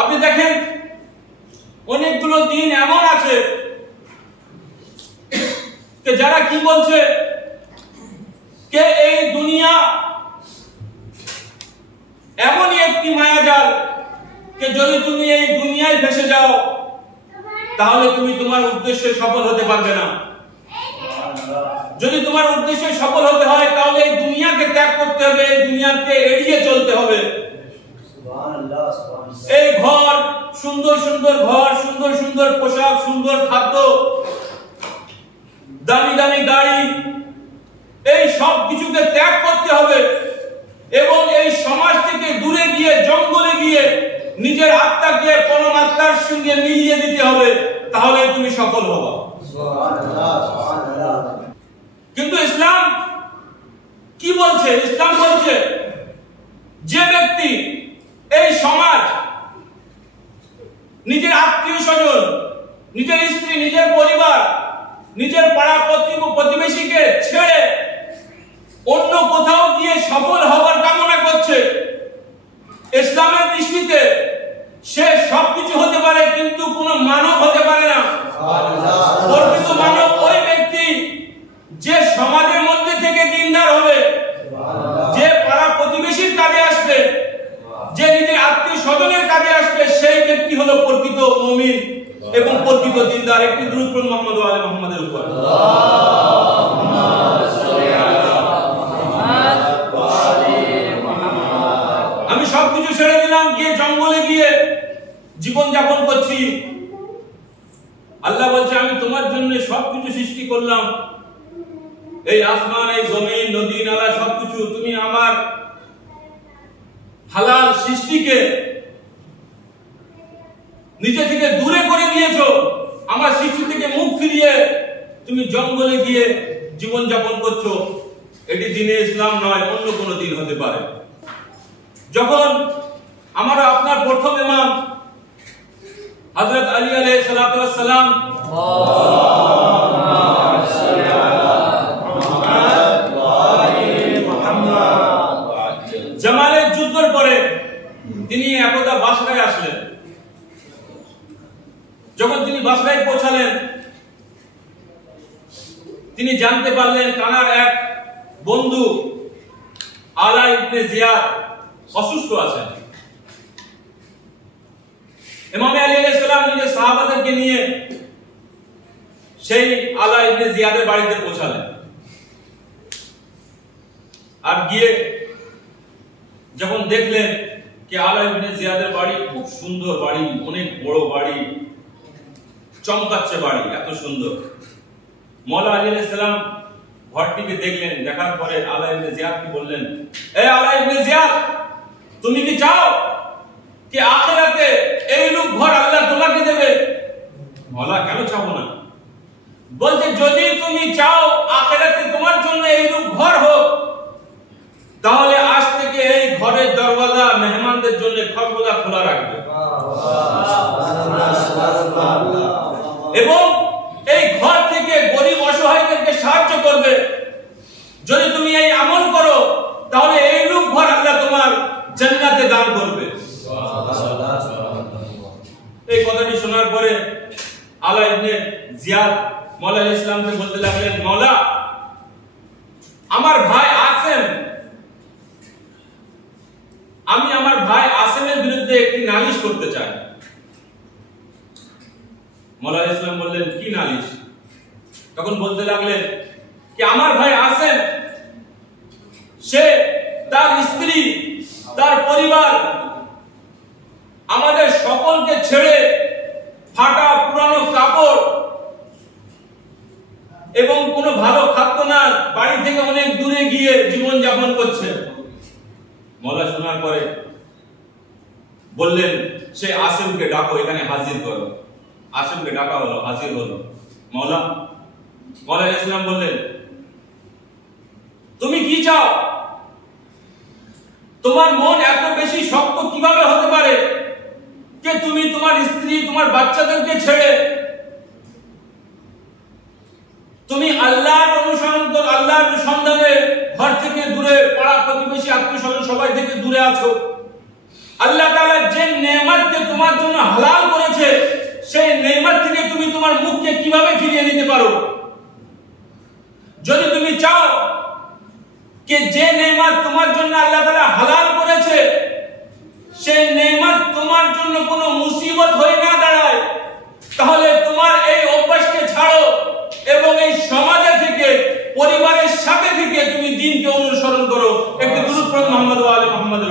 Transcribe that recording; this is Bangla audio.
আপনি দেখেন অনেকগুলো দিন এমন আছে যে যারা কি বলছে যে এই দুনিয়া এমনই একটি মায়াজাল যে যদি তুমি এই দুনিয়ায় ফেসে যাও তাহলে তুমি তোমার উদ্দেশ্যে সফল হতে পারবে না। যদি তোমার উদ্দেশ্যে সফল হতে হয় তাহলে এই দুনিয়াকে ত্যাগ করতে হবে, এই দুনিয়াকে এড়িয়ে চলতে হবে। এই ঘর, সুন্দর সুন্দর ঘর, সুন্দর সুন্দর পোশাক, সুন্দর খাদ্য, দামি দামি গাড়ি, এই সব কিছুকে ত্যাগ করতে হবে এবং এই সমাজ থেকে দূরে গিয়ে জঙ্গলে গিয়ে নিজের আত্মাকে পরমাত্মার সঙ্গে মিলিয়ে দিতে হবে, তাহলে তুমি সফল হবে। কিন্তু ইসলাম কি বলছে? ইসলাম বলছে যে ব্যক্তি এই সমাজ, নিজের আত্মীয় স্বজন, নিজের স্ত্রী, নিজের পরিবার, নিজের পাড়া প্রতিবেশীকে ছেড়ে অন্য কোথাও গিয়ে সফল হওয়ার কামনা করছে, ইসলামের দৃষ্টিতে সে সবকিছু হতে পারে কিন্তু কোনো মানব হতে পারে না। প্রকৃত মানব ওই ব্যক্তি যে সমাজের মধ্যে থেকে দিনদার হবে, যে পাড়া প্রতিবেশীর কাজে আসবে, যে নিজের আত্মীয় স্বজনের কাজে আসবে, সেই ব্যক্তি হলো প্রকৃত মুমিন এবং প্রকৃত দিনদার। একটি দুরূদ পড়ুন মুহাম্মদ ওয়া আলি মুহাম্মাদের উপর। আমি সবকিছু ছেড়ে দিলাম, গিয়ে জঙ্গলে গিয়ে জীবন যাপন করছি। আল্লাহ বলছে আমি তোমার জন্য সবকিছু সৃষ্টি করলাম, এই আসমান, এই জমিন, নদী নালা সবকিছু। তুমি আমার হালাল সৃষ্টিকে নিজে থেকে দূরে করে দিয়েছো, আমার সৃষ্টি থেকে মুখ ফিরিয়ে তুমি জঙ্গলে গিয়ে জীবন যাপন করছো। এটি দ্বীনে ইসলাম নয়, অন্য কোনো দিন হতে পারে। যখন আমার আপনার প্রথম ইমাম হযরত আলী আলাইহিস সালাতু ওয়াস সালাম জামালের যুদ্ধের পরে তিনি একদা বাসরায় আসলেন। যখন তিনি বাসরায় পৌঁছালেন, তিনি জানতে পারলেন তার এক বন্ধু আলা ইবনে জিয়াদ অসুস্থ আছেন। ইমাম আলী আলাইহিস সালাম নিজের সাহাবাদেরকে নিয়ে সেই আলা ইবনে জিয়াদের বাড়িতে পৌঁছালেন। আর গিয়ে যখন দেখলেন যে আলা ইবনে জিয়াদের বাড়ি খুব সুন্দর বাড়ি, অনেক বড় বাড়ি, চমকাচ্ছে বাড়ি, এত সুন্দর। মওলা আলী আলাইহিস সালাম ঘরটিকে দেখলেন, দেখার পরে আলা ইবনে জিয়াদকে বললেন, এ আলা ইবনে জিয়াদ, তুমি কি চাও যে আখিরাতে এই রূপ ঘর আল্লাহ তোমাকে দেবে? মওলা কেন চাবো না? বলতে যদি তুমি চাও আখিরাতে তোমার জন্য এই রূপ ঘর হোক, তাহলে আজ থেকে এই ঘরের দরওয়াজা মেহমানদের জন্য সর্বদা খোলা রাখবে এবং এই ঘর থেকে গরিব অসহায়দেরকে সাহায্য করবে। যদি তুমি এই আমল করো তাহলে এই রূপ ঘর আল্লাহ তোমার জান্নাতে দান করবে। এই কথাটি শোনার পরে আলা ইবনে জিয়াদ মওলা আলাইহিস সালামকে বলতে লাগলেন, মওলা, আমার ভাই আসেম, আমি আমার ভাই আসেমের বিরুদ্ধে একটি নালিশ করতে চাই। মওলা আলাইহিস সালাম বললেন, কি নালিশ? তখন বলতে লাগলেন যে আমার ভাই আসেম, সে তার স্ত্রী, তার পরিবার, আমাদের সকলকে ছেড়ে ফাটা পুরানো কাপড় এবং কোনো ভালো খাদ্য না, বাড়ি থেকে অনেক দূরে গিয়ে জীবন যাপন করছে। মওলা শোনার পরে বললেন, সে আসেমকে ডাকো, এখানে হাজির করো। আসেমকে ডাকা হলো, হাজির হলো। মওলা আলাইহিস সালাম বললেন, তুমি কি চাও? তোমার মন এত বেশি শক্ত কিভাবে হতে পারে যে তুমি তোমার স্ত্রী, তোমার বাচ্চাদেরকে ছেড়ে তুমি আল্লাহর অনুসরণ করো, আল্লাহর সন্ধানে ঘর থেকে দূরে, পাড়া প্রতিবেশী, আত্মীয় স্বজন সবাই থেকে দূরে আছো। আল্লাহ তাআলা যে নেয়ামতকে তোমার তোমার মুখকে কিভাবে ফিরিয়ে নিতে পারো। যদি তুমি চাও যে যে নেয়ামত তোমার জন্য আল্লাহ তাআলা হালাল করেছে সেই নেয়ামত তোমার জন্য কোনো মুসিবত হয়ে না দাঁড়ায়, তাহলে তোমার এই অভ্যাসকে ছাড়ো এবং এই সমাজে থেকে, পরিবারের সাথে থেকে তুমি দ্বীনকে অনুসরণ করো। একটি দুরূদ পড়ো মুহাম্মদ ওয়া আলে মুহাম্মাদের।